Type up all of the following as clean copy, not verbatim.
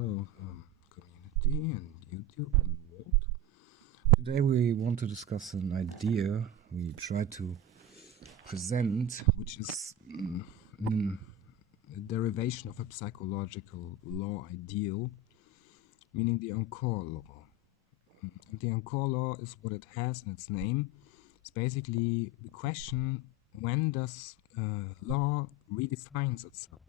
Hello, community and YouTube and world. Today we want to discuss an idea we try to present, which is a derivation of a psychological law ideal, meaning the Encore law. And the Encore law is what it has in its name. It's basically the question: when does law redefines itself?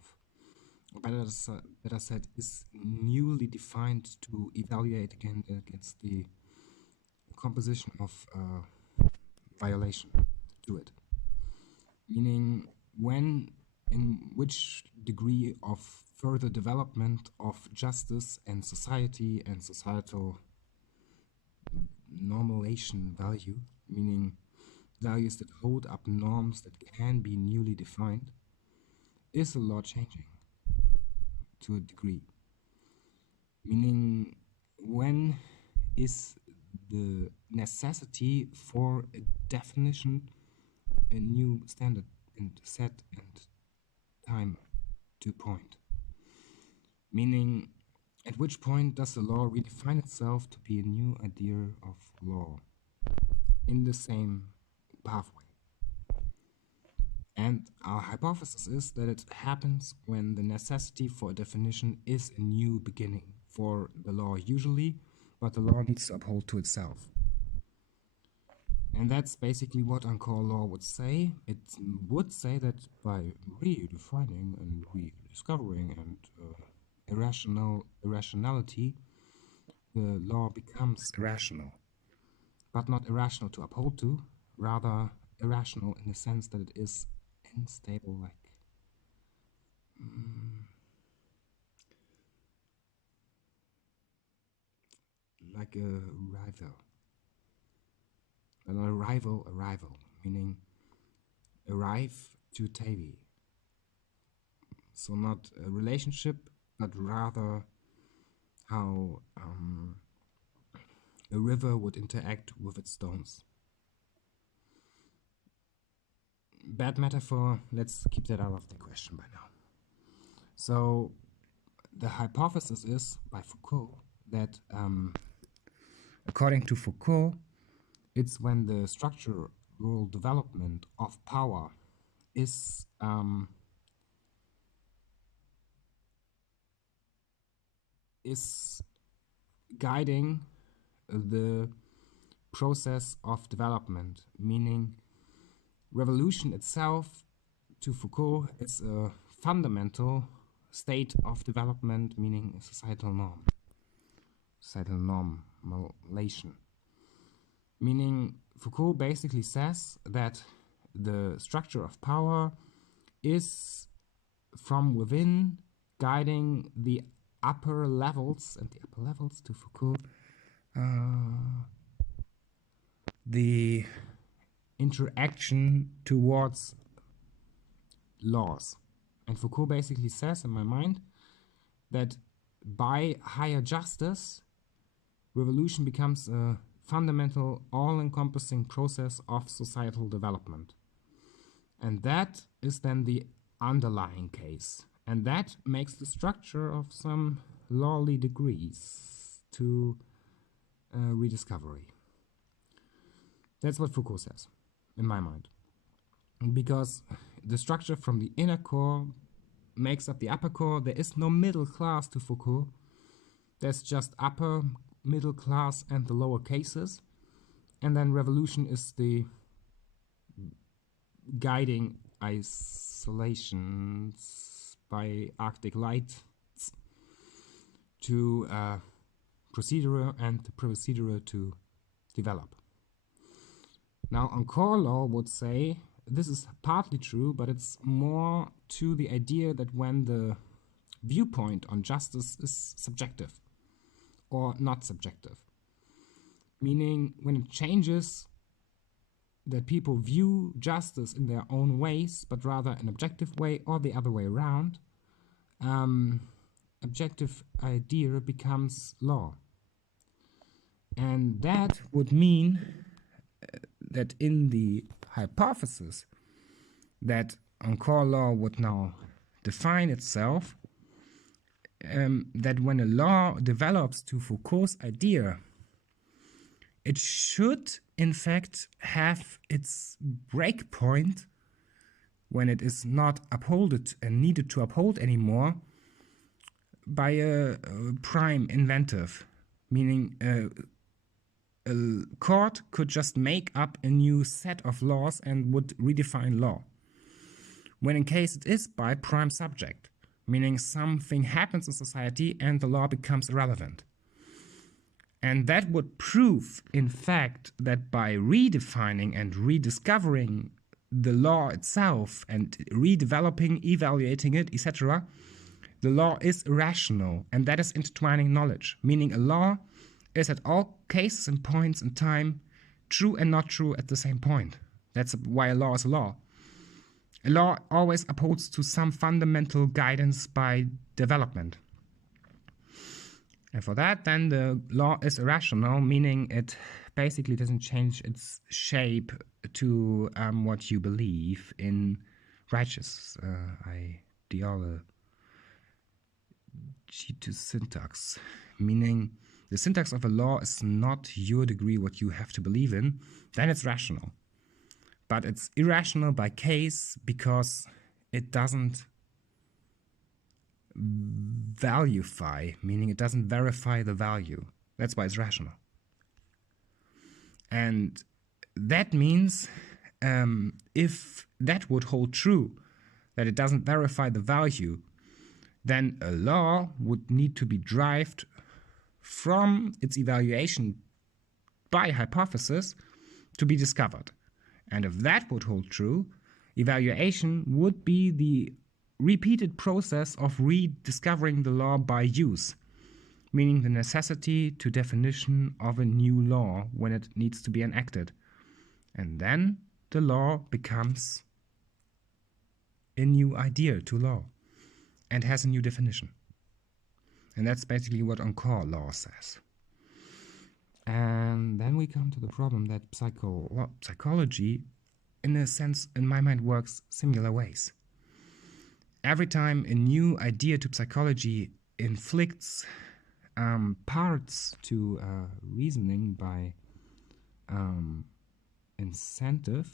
Better said, is newly defined to evaluate again against the composition of violation to it. Meaning, when, in which degree of further development of justice and society and societal normalization value, meaning values that hold up norms that can be newly defined, is the law changing to a degree? Meaning, when is the necessity for a definition a new standard and set and time to point? Meaning, at which point does the law redefine itself to be a new idea of law in the same pathway? And our hypothesis is that it happens when the necessity for a definition is a new beginning for the law usually, but the law needs to uphold to itself. And that's basically what Encore law would say. It would say that by redefining and rediscovering and irrationality, the law becomes irrational. But not irrational to uphold to, rather irrational in the sense that it is unstable, like a rival. An arrival, meaning arrive to Taoe. So not a relationship, but rather how a river would interact with its stones. Bad metaphor, let's keep that out of the question by now. So the hypothesis is, by Foucault, that according to Foucault, it's when the structural development of power is guiding the process of development, meaning revolution itself, to Foucault, is a fundamental state of development, meaning a societal normalization. Meaning Foucault basically says that the structure of power is from within guiding the upper levels, and the upper levels to Foucault, the interaction towards laws. And Foucault basically says, in my mind, that by higher justice, revolution becomes a fundamental, all-encompassing process of societal development. And that is then the underlying case. And that makes the structure of some lawly degrees to rediscovery. That's what Foucault says, in my mind. Because the structure from the inner core makes up the upper core. There is no middle class to Foucault. There's just upper, middle class, and the lower cases. And then revolution is the guiding isolations by Arctic light to procedure and the procedure to develop. Now, Encore law would say this is partly true, but it's more to the idea that when the viewpoint on justice is subjective or not subjective, meaning when it changes that people view justice in their own ways, but rather an objective way or the other way around, objective idea becomes law. And that would mean that in the hypothesis that Encore law would now define itself, that when a law develops to Foucault's idea, it should in fact have its breakpoint when it is not upholded and needed to uphold anymore by a prime inventive, meaning a court could just make up a new set of laws and would redefine law. When in case it is by prime subject, meaning something happens in society and the law becomes irrelevant. And that would prove, in fact, that by redefining and rediscovering the law itself and redeveloping, evaluating it, etc., the law is irrational, and that is intertwining knowledge, meaning a law is at all cases and points in time true and not true at the same point. That's why a law is a law. A law always upholds to some fundamental guidance by development. And for that, then the law is irrational, meaning it basically doesn't change its shape to what you believe in righteous ideology to syntax, meaning the syntax of a law is not your degree what you have to believe in, then it's rational. But it's irrational by case because it doesn't valuefy, meaning it doesn't verify the value. That's why it's rational. And that means if that would hold true, that it doesn't verify the value, then a law would need to be derived from its evaluation by hypothesis to be discovered. And if that would hold true, evaluation would be the repeated process of rediscovering the law by use, meaning the necessity to definition of a new law when it needs to be enacted. And then the law becomes a new idea to law and has a new definition. And that's basically what Encore law says. And then we come to the problem that psychology, in a sense, in my mind, works similar ways. Every time a new idea to psychology inflicts parts to reasoning by incentive,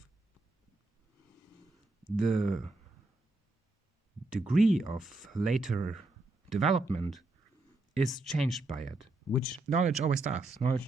the degree of later development is changed by it, which knowledge always does. Knowledge